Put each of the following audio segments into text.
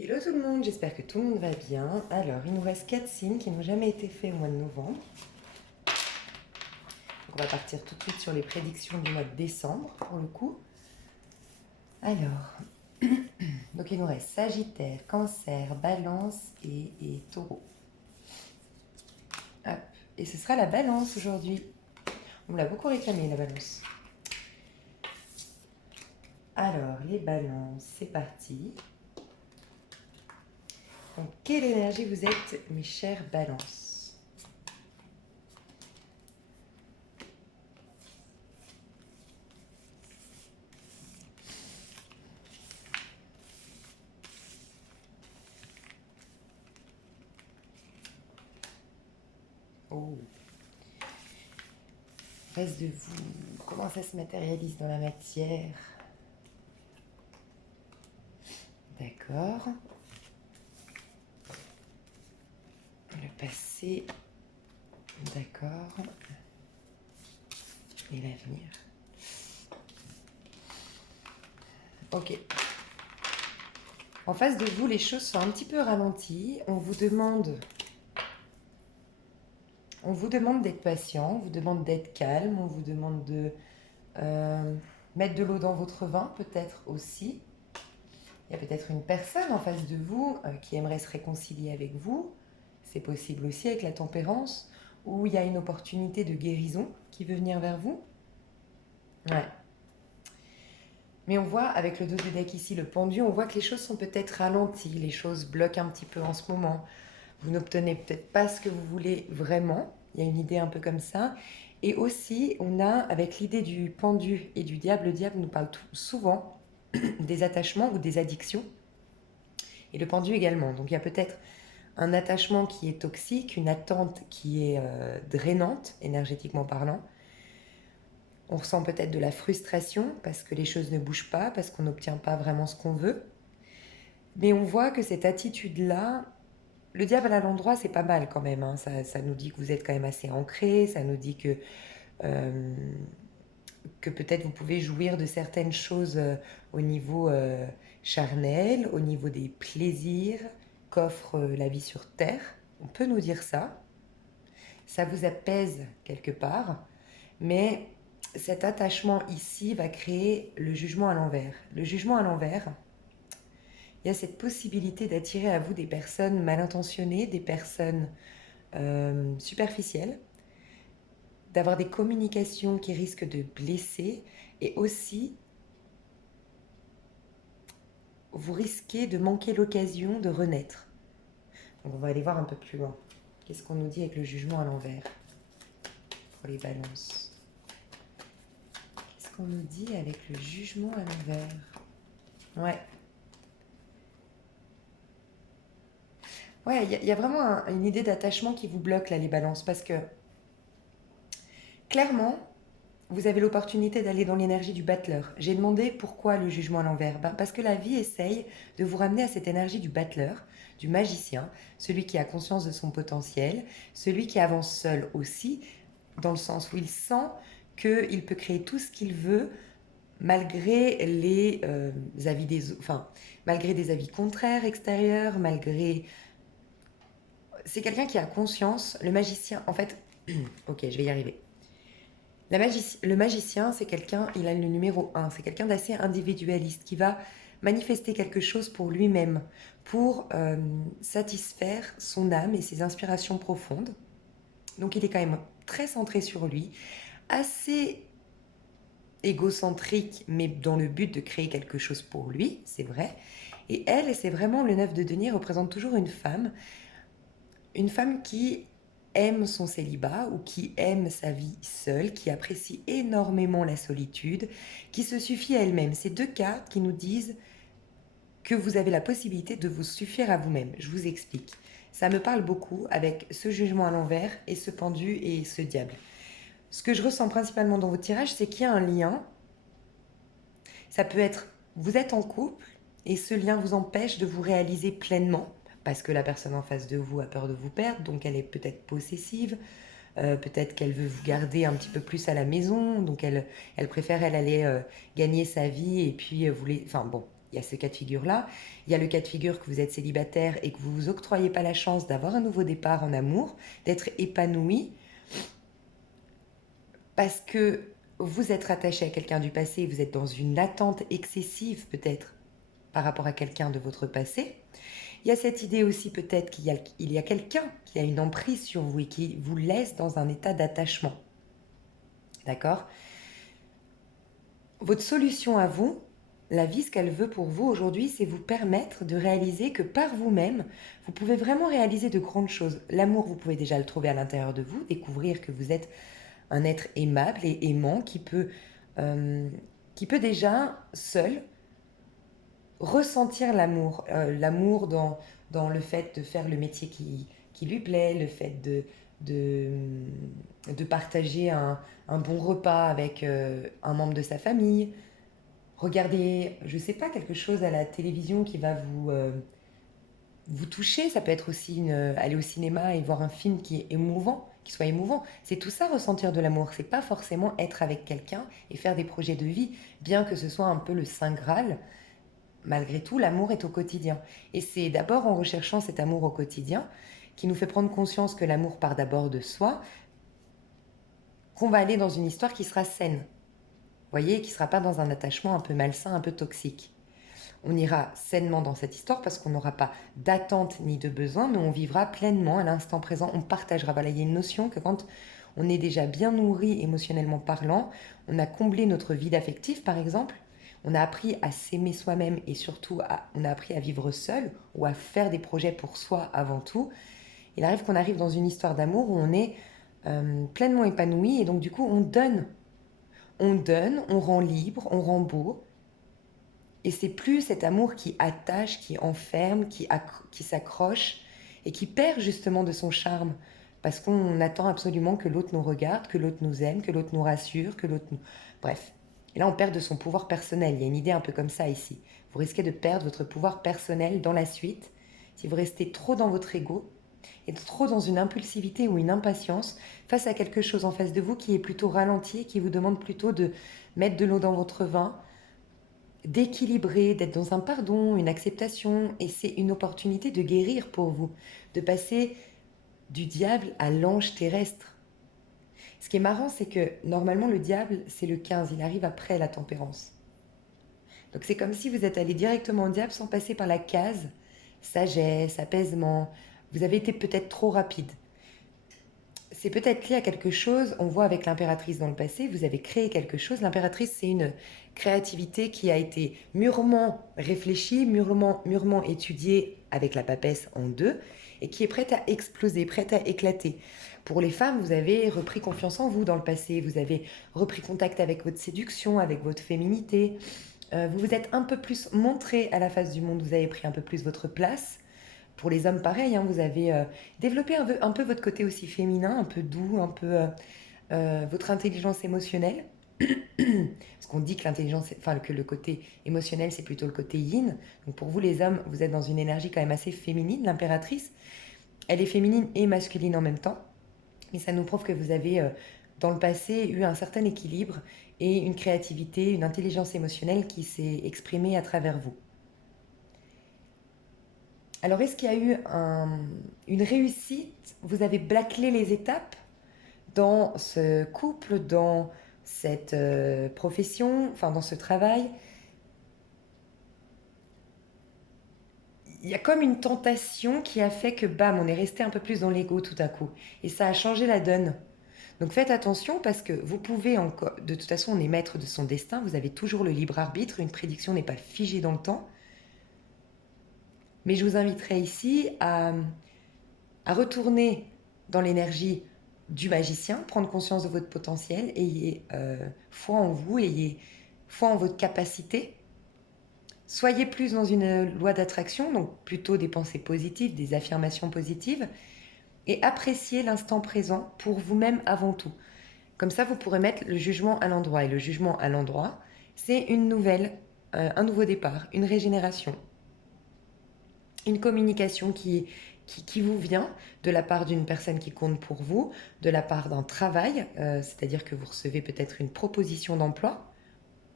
Hello tout le monde, j'espère que tout le monde va bien. Alors, il nous reste 4 signes qui n'ont jamais été faits au mois de novembre. Donc, on va partir tout de suite sur les prédictions du mois de décembre, pour le coup. Alors, donc il nous reste Sagittaire, Cancer, Balance et Taureau. Hop. Et ce sera la Balance aujourd'hui. On me l'a beaucoup réclamé, la Balance. Alors, les Balances, c'est parti. Donc, quelle énergie vous êtes, mes chers Balances? Oh, reste de vous. Comment ça se matérialise dans la matière? D'accord. Le passé. D'accord. Et l'avenir. Ok. En face de vous, les choses sont un petit peu ralenties. On vous demande d'être patient, on vous demande d'être calme, on vous demande de mettre de l'eau dans votre vin, peut-être aussi. Il y a peut-être une personne en face de vous qui aimerait se réconcilier avec vous. C'est possible aussi avec la tempérance, où il y a une opportunité de guérison qui veut venir vers vous. Ouais. Mais on voit, avec le dos de deck ici, le pendu, on voit que les choses sont peut-être ralenties, les choses bloquent un petit peu en ce moment. Vous n'obtenez peut-être pas ce que vous voulez vraiment. Il y a une idée un peu comme ça. Et aussi, on a, avec l'idée du pendu et du diable, le diable nous parle souvent des attachements ou des addictions. Et le pendu également. Donc il y a peut-être un attachement qui est toxique, une attente qui est drainante, énergétiquement parlant. On ressent peut-être de la frustration parce que les choses ne bougent pas, parce qu'on n'obtient pas vraiment ce qu'on veut. Mais on voit que cette attitude-là, le diable à l'endroit, c'est pas mal quand même, hein. Ça nous dit que vous êtes quand même assez ancré, ça nous dit euh, que peut-être vous pouvez jouir de certaines choses au niveau charnel, au niveau des plaisirs qu'offre la vie sur Terre. On peut nous dire ça. Ça vous apaise quelque part, mais cet attachement ici va créer le jugement à l'envers. Le jugement à l'envers, il y a cette possibilité d'attirer à vous des personnes mal intentionnées, des personnes superficielles, d'avoir des communications qui risquent de blesser, et aussi vous risquez de manquer l'occasion de renaître. Donc on va aller voir un peu plus loin. Qu'est-ce qu'on nous dit avec le jugement à l'envers pour les balances? Qu'est-ce qu'on nous dit avec le jugement à l'envers? Ouais. Ouais, il y a vraiment une idée d'attachement qui vous bloque là, les balances, parce que clairement, vous avez l'opportunité d'aller dans l'énergie du battleur. J'ai demandé pourquoi le jugement à l'envers. Ben, parce que la vie essaye de vous ramener à cette énergie du battleur, du magicien, celui qui a conscience de son potentiel, celui qui avance seul aussi, dans le sens où il sent qu'il peut créer tout ce qu'il veut malgré les avis enfin, malgré des avis contraires extérieurs, malgré... C'est quelqu'un qui a conscience, le magicien, en fait... ok, je vais y arriver. Le magicien, c'est quelqu'un, il a le numéro un, c'est quelqu'un d'assez individualiste qui va manifester quelque chose pour lui-même, pour satisfaire son âme et ses inspirations profondes. Donc il est quand même très centré sur lui, assez égocentrique, mais dans le but de créer quelque chose pour lui, c'est vrai. Et elle, c'est vraiment le 9 de denier, représente toujours une femme qui aime son célibat ou qui aime sa vie seule, qui apprécie énormément la solitude, qui se suffit à elle-même. Ces deux cartes qui nous disent que vous avez la possibilité de vous suffire à vous-même. Je vous explique. Ça me parle beaucoup avec ce jugement à l'envers et ce pendu et ce diable. Ce que je ressens principalement dans vos tirages, c'est qu'il y a un lien. Ça peut être, vous êtes en couple et ce lien vous empêche de vous réaliser pleinement parce que la personne en face de vous a peur de vous perdre, donc elle est peut-être possessive, peut-être qu'elle veut vous garder un petit peu plus à la maison, donc elle préfère aller gagner sa vie et puis vous les... Enfin bon, Il y a ce cas de figure-là. Il y a le cas de figure que vous êtes célibataire et que vous ne vous octroyez pas la chance d'avoir un nouveau départ en amour, d'être épanoui, parce que vous êtes rattaché à quelqu'un du passé, vous êtes dans une attente excessive peut-être par rapport à quelqu'un de votre passé. Il y a cette idée aussi peut-être qu'il y a quelqu'un qui a une emprise sur vous et qui vous laisse dans un état d'attachement. D'accord? Votre solution à vous, la vie, ce qu'elle veut pour vous aujourd'hui, c'est vous permettre de réaliser que par vous-même, vous pouvez vraiment réaliser de grandes choses. L'amour, vous pouvez déjà le trouver à l'intérieur de vous, découvrir que vous êtes un être aimable et aimant qui peut déjà, seul, ressentir l'amour. L'amour dans le fait de faire le métier qui lui plaît, le fait de, de partager un bon repas avec un membre de sa famille. Regardez, je ne sais pas, quelque chose à la télévision qui va vous toucher. Ça peut être aussi aller au cinéma et voir un film qui est émouvant, qui soit émouvant. C'est tout ça, ressentir de l'amour. C'est pas forcément être avec quelqu'un et faire des projets de vie, bien que ce soit un peu le Saint Graal. Malgré tout, l'amour est au quotidien. Et c'est d'abord en recherchant cet amour au quotidien qui nous fait prendre conscience que l'amour part d'abord de soi, qu'on va aller dans une histoire qui sera saine. Vous voyez, qui ne sera pas dans un attachement un peu malsain, un peu toxique. On ira sainement dans cette histoire parce qu'on n'aura pas d'attente ni de besoin, mais on vivra pleinement à l'instant présent, on partagera. Voilà, il y a une notion que quand on est déjà bien nourri émotionnellement parlant, on a comblé notre vide affectif par exemple, on a appris à s'aimer soi-même et surtout on a appris à vivre seul ou à faire des projets pour soi avant tout. Il arrive qu'on arrive dans une histoire d'amour où on est pleinement épanoui et donc du coup on donne. On donne, on rend libre, on rend beau. Et c'est plus cet amour qui attache, qui enferme, qui s'accroche et qui perd justement de son charme. Parce qu'on attend absolument que l'autre nous regarde, que l'autre nous aime, que l'autre nous rassure, que l'autre nous... Bref. Et là, on perd de son pouvoir personnel. Il y a une idée un peu comme ça ici. Vous risquez de perdre votre pouvoir personnel dans la suite si vous restez trop dans votre ego et trop dans une impulsivité ou une impatience face à quelque chose en face de vous qui est plutôt ralenti, qui vous demande plutôt de mettre de l'eau dans votre vin, d'équilibrer, d'être dans un pardon, une acceptation, et c'est une opportunité de guérir pour vous, de passer du diable à l'ange terrestre. Ce qui est marrant, c'est que normalement le diable, c'est le 15, il arrive après la tempérance. Donc c'est comme si vous êtes allé directement au diable sans passer par la case sagesse, apaisement. Vous avez été peut-être trop rapide. C'est peut-être lié à quelque chose, on voit avec l'impératrice dans le passé, vous avez créé quelque chose. L'impératrice, c'est une créativité qui a été mûrement réfléchie, mûrement étudiée avec la papesse en deux, et qui est prête à exploser, prête à éclater. Pour les femmes, vous avez repris confiance en vous dans le passé, vous avez repris contact avec votre séduction, avec votre féminité, vous vous êtes un peu plus montré à la face du monde, vous avez pris un peu plus votre place. Pour les hommes, pareil, hein, vous avez développé un peu votre côté aussi féminin, un peu doux, un peu votre intelligence émotionnelle. Parce qu'on dit que enfin que le côté émotionnel, c'est plutôt le côté yin. Donc pour vous, les hommes, vous êtes dans une énergie quand même assez féminine. L'impératrice, elle est féminine et masculine en même temps. Mais ça nous prouve que vous avez, dans le passé, eu un certain équilibre et une créativité, une intelligence émotionnelle qui s'est exprimée à travers vous. Alors, est-ce qu'il y a eu une réussite? Vous avez bâclé les étapes dans ce couple, dans cette profession, enfin dans ce travail? Il y a comme une tentation qui a fait que, bam, on est resté un peu plus dans l'ego tout à coup. Et ça a changé la donne. Donc faites attention parce que vous pouvez encore... De toute façon, on est maître de son destin, vous avez toujours le libre arbitre, une prédiction n'est pas figée dans le temps. Mais je vous inviterai ici à retourner dans l'énergie du magicien, prendre conscience de votre potentiel, ayez foi en vous, ayez foi en votre capacité. Soyez plus dans une loi d'attraction, donc plutôt des pensées positives, des affirmations positives, et appréciez l'instant présent pour vous-même avant tout. Comme ça, vous pourrez mettre le jugement à l'endroit. Et le jugement à l'endroit, c'est une nouvelle, un nouveau départ, une régénération, une communication qui vous vient de la part d'une personne qui compte pour vous, de la part d'un travail, c'est-à-dire que vous recevez peut-être une proposition d'emploi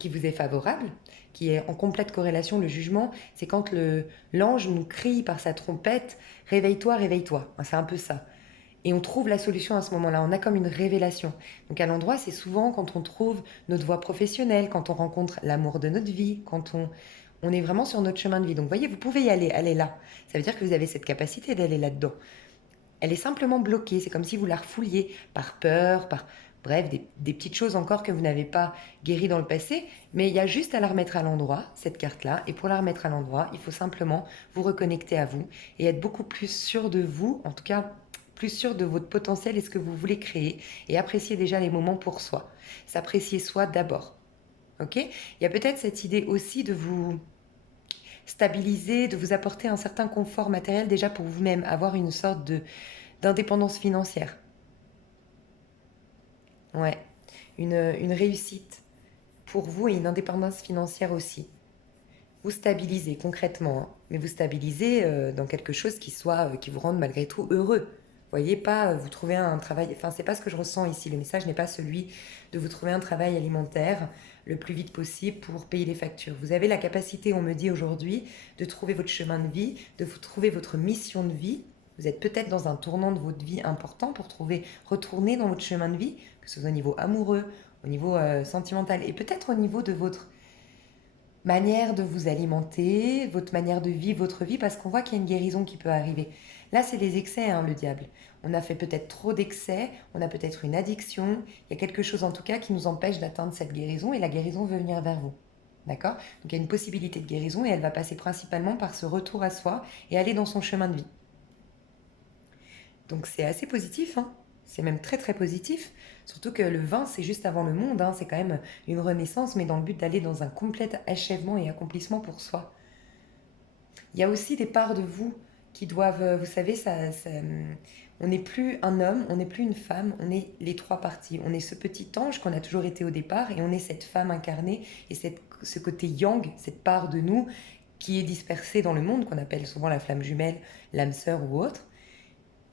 qui vous est favorable, qui est en complète corrélation. Le jugement, c'est quand l'ange nous crie par sa trompette, réveille-toi, réveille-toi. C'est un peu ça. Et on trouve la solution à ce moment-là. On a comme une révélation. Donc à l'endroit, c'est souvent quand on trouve notre voie professionnelle, quand on rencontre l'amour de notre vie, quand on est vraiment sur notre chemin de vie. Donc voyez, vous pouvez y aller, allez là. Ça veut dire que vous avez cette capacité d'aller là-dedans. Elle est simplement bloquée. C'est comme si vous la refouliez par peur, par... Bref, des petites choses encore que vous n'avez pas guéries dans le passé, mais il y a juste à la remettre à l'endroit, cette carte-là. Et pour la remettre à l'endroit, il faut simplement vous reconnecter à vous et être beaucoup plus sûr de vous, en tout cas plus sûr de votre potentiel et ce que vous voulez créer, et apprécier déjà les moments pour soi. S'apprécier soi d'abord. Ok? Il y a peut-être cette idée aussi de vous stabiliser, de vous apporter un certain confort matériel déjà pour vous-même, avoir une sorte d'indépendance financière. Ouais, une réussite pour vous et une indépendance financière aussi. Vous stabilisez concrètement, hein, mais vous stabilisez dans quelque chose qui vous rende malgré tout heureux. Voyez, pas vous trouver un travail, enfin c'est pas ce que je ressens ici, le message n'est pas celui de vous trouver un travail alimentaire le plus vite possible pour payer les factures. Vous avez la capacité, on me dit aujourd'hui, de trouver votre chemin de vie, de vous trouver votre mission de vie. Vous êtes peut-être dans un tournant de votre vie important pour retourner dans votre chemin de vie, que ce soit au niveau amoureux, au niveau sentimental et peut-être au niveau de votre manière de vous alimenter, votre manière de vivre votre vie, parce qu'on voit qu'il y a une guérison qui peut arriver. Là, c'est les excès, hein, le diable. On a fait peut-être trop d'excès, on a peut-être une addiction, il y a quelque chose en tout cas qui nous empêche d'atteindre cette guérison et la guérison veut venir vers vous. D'accord? Donc il y a une possibilité de guérison et elle va passer principalement par ce retour à soi et aller dans son chemin de vie. Donc c'est assez positif, hein. C'est même très très positif. Surtout que le 20, c'est juste avant le monde, hein. C'est quand même une renaissance, mais dans le but d'aller dans un complet achèvement et accomplissement pour soi. Il y a aussi des parts de vous qui doivent, vous savez, on n'est plus un homme, on n'est plus une femme, on est les trois parties. On est ce petit ange qu'on a toujours été au départ et on est cette femme incarnée et ce côté yang, cette part de nous qui est dispersée dans le monde, qu'on appelle souvent la flamme jumelle, l'âme sœur ou autre.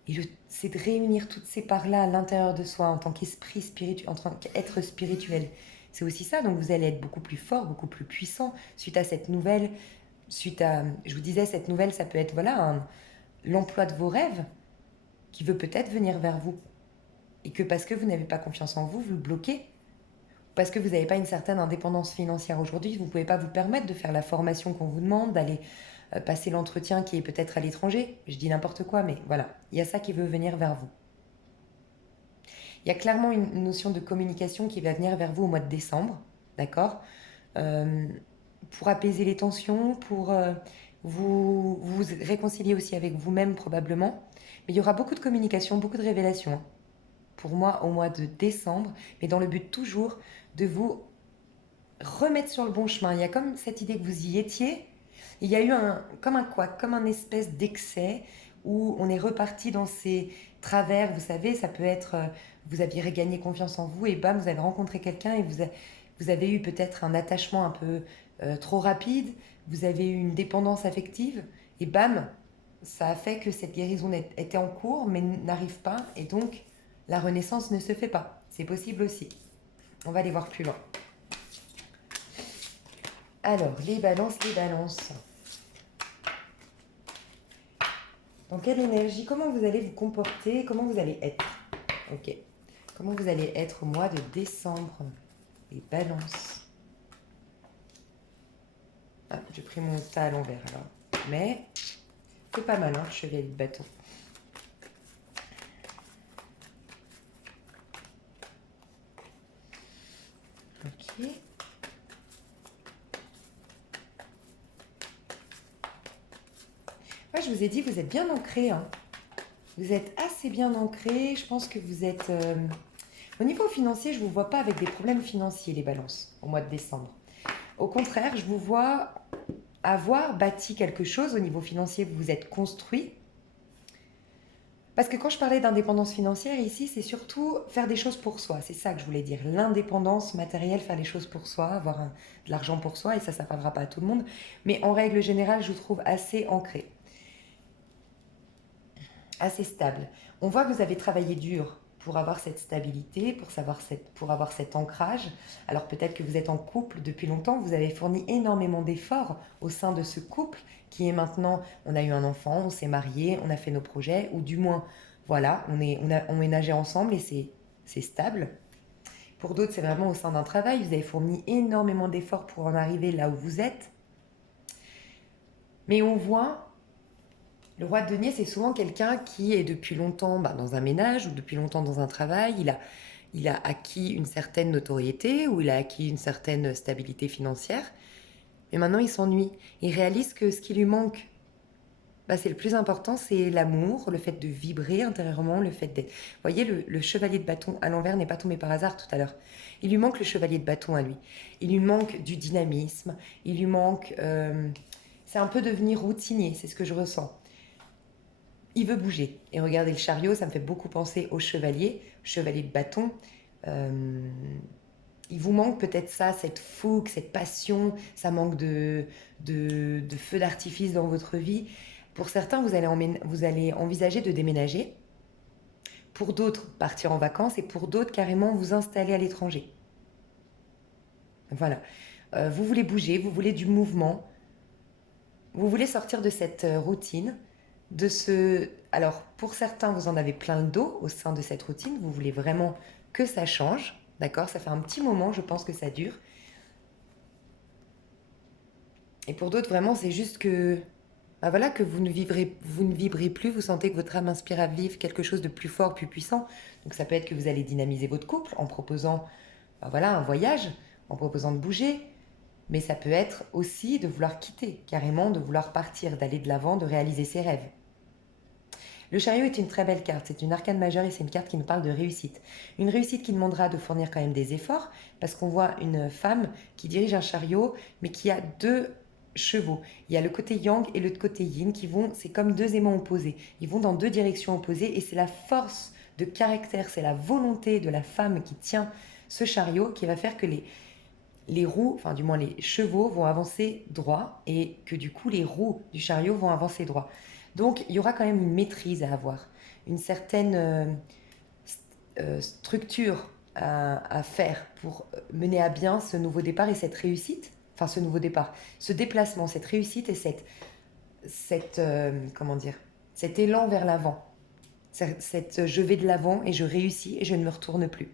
Et c'est de réunir toutes ces parts-là à l'intérieur de soi en tant qu'esprit spirituel, en tant qu'être spirituel. C'est aussi ça, donc vous allez être beaucoup plus fort, beaucoup plus puissant suite à cette nouvelle, je vous disais, cette nouvelle, ça peut être voilà l'emploi de vos rêves qui veut peut-être venir vers vous. Et que parce que vous n'avez pas confiance en vous, vous le bloquez. Parce que vous n'avez pas une certaine indépendance financière aujourd'hui, vous ne pouvez pas vous permettre de faire la formation qu'on vous demande, d'aller passer l'entretien qui est peut-être à l'étranger. Je dis n'importe quoi, mais voilà, il y a ça qui veut venir vers vous. Il y a clairement une notion de communication qui va venir vers vous au mois de décembre, d'accord? Pour apaiser les tensions, pour vous réconcilier aussi avec vous-même probablement. Mais il y aura beaucoup de communication, beaucoup de révélations, hein, pour moi au mois de décembre, mais dans le but toujours de vous remettre sur le bon chemin. Il y a comme cette idée que vous y étiez. Il y a eu comme un quoi, comme un espèce d'excès où on est reparti dans ces travers. Vous savez, ça peut être, vous aviez regagné confiance en vous et bam, vous avez rencontré quelqu'un et vous avez eu peut-être un attachement un peu trop rapide. Vous avez eu une dépendance affective et bam, ça a fait que cette guérison était en cours mais n'arrive pas et donc la renaissance ne se fait pas. C'est possible aussi. On va aller voir plus loin. Alors, les balances. Dans quelle énergie, comment vous allez vous comporter, comment vous allez être? Ok. Comment vous allez être au mois de décembre? Les balances. Ah, j'ai pris mon tas à l'envers alors. Mais c'est pas mal, hein, chevalier de bâton. Ok. Ouais, je vous ai dit, vous êtes bien ancré, hein. Vous êtes assez bien ancré. Je pense que vous êtes... Au niveau financier, je ne vous vois pas avec des problèmes financiers, les balances, au mois de décembre. Au contraire, je vous vois avoir bâti quelque chose au niveau financier, vous vous êtes construit. Parce que quand je parlais d'indépendance financière, ici, c'est surtout faire des choses pour soi. C'est ça que je voulais dire. L'indépendance matérielle, faire les choses pour soi, avoir de l'argent pour soi, et ça ne parlera pas à tout le monde. Mais en règle générale, je vous trouve assez ancré. Assez stable. On voit que vous avez travaillé dur pour avoir cette stabilité, pour avoir cet ancrage. Alors peut-être que vous êtes en couple depuis longtemps, vous avez fourni énormément d'efforts au sein de ce couple qui est maintenant, on a eu un enfant, on s'est marié, on a fait nos projets, ou du moins, voilà, on a emménagé ensemble et c'est stable. Pour d'autres, c'est vraiment au sein d'un travail, vous avez fourni énormément d'efforts pour en arriver là où vous êtes. Mais on voit, le roi de denier, c'est souvent quelqu'un qui est depuis longtemps dans un ménage ou depuis longtemps dans un travail. Il a acquis une certaine notoriété ou il a acquis une certaine stabilité financière. Mais maintenant, il s'ennuie. Il réalise que ce qui lui manque, c'est le plus important, c'est l'amour, le fait de vibrer intérieurement, le fait d'être... Vous voyez, le chevalier de bâton à l'envers n'est pas tombé par hasard tout à l'heure. Il lui manque le chevalier de bâton à lui. Il lui manque du dynamisme. Il lui manque... c'est un peu devenir routinier, c'est ce que je ressens. Il veut bouger. Et regardez le chariot, ça me fait beaucoup penser au chevalier de bâton. Il vous manque peut-être ça, cette fougue, cette passion, ça manque de feu d'artifice dans votre vie. Pour certains, vous allez envisager de déménager. Pour d'autres, partir en vacances. Et pour d'autres, carrément vous installer à l'étranger. Voilà. Vous voulez bouger, vous voulez du mouvement. Vous voulez sortir de cette routine. Alors, pour certains, vous en avez plein le dos au sein de cette routine. Vous voulez vraiment que ça change. D'accord? Ça fait un petit moment, je pense que ça dure. Et pour d'autres, vraiment, c'est juste que... voilà, que vous ne vibrez plus, vous sentez que votre âme inspire à vivre quelque chose de plus fort, plus puissant. Donc ça peut être que vous allez dynamiser votre couple en proposant voilà, un voyage, en proposant de bouger. Mais ça peut être aussi de vouloir quitter, carrément de vouloir partir, d'aller de l'avant, de réaliser ses rêves. Le chariot est une très belle carte, c'est une arcane majeure et c'est une carte qui nous parle de réussite. Une réussite qui demandera de fournir quand même des efforts, parce qu'on voit une femme qui dirige un chariot, mais qui a deux chevaux. Il y a le côté yang et le côté yin qui vont, c'est comme deux aimants opposés. Ils vont dans deux directions opposées et c'est la force de caractère, c'est la volonté de la femme qui tient ce chariot qui va faire que les roues, enfin du moins les chevaux vont avancer droit et que du coup les roues du chariot vont avancer droit. Donc il y aura quand même une maîtrise à avoir, une certaine structure à faire pour mener à bien ce nouveau départ et cette réussite, enfin ce nouveau départ, ce déplacement, cette réussite et comment dire, cet élan vers l'avant, je vais de l'avant et je réussis et je ne me retourne plus.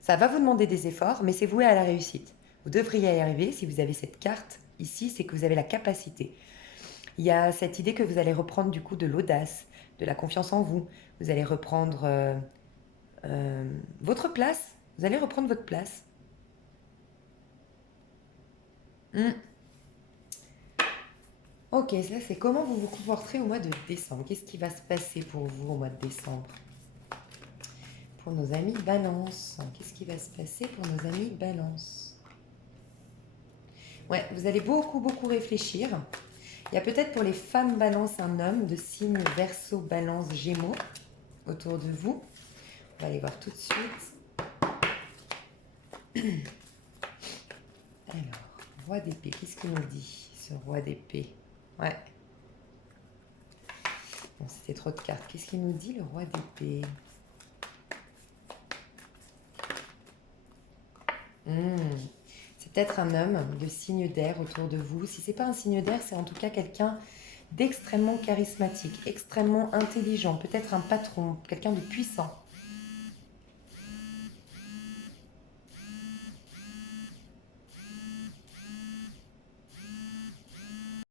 Ça va vous demander des efforts, mais c'est voué à la réussite. Vous devriez y arriver. Si vous avez cette carte ici, c'est que vous avez la capacité. Il y a cette idée que vous allez reprendre du coup de l'audace, de la confiance en vous. Vous allez reprendre votre place. Vous allez reprendre votre place. Ok, là c'est comment vous vous comporterez au mois de décembre. Qu'est-ce qui va se passer pour vous au mois de décembre? Pour nos amis Balance. Qu'est-ce qui va se passer pour nos amis Balance? Ouais, vous allez beaucoup réfléchir. Il y a peut-être pour les femmes Balance un homme de signe Verseau, Balance, Gémeaux autour de vous. On va aller voir tout de suite. Alors, roi d'épée, qu'est-ce qu'il nous dit, ce roi d'épée? Ouais. Bon, c'était trop de cartes. Qu'est-ce qu'il nous dit, le roi d'épée? C'est peut-être un homme de signe d'air autour de vous. Si ce n'est pas un signe d'air, c'est en tout cas quelqu'un d'extrêmement charismatique, extrêmement intelligent, peut-être un patron, quelqu'un de puissant.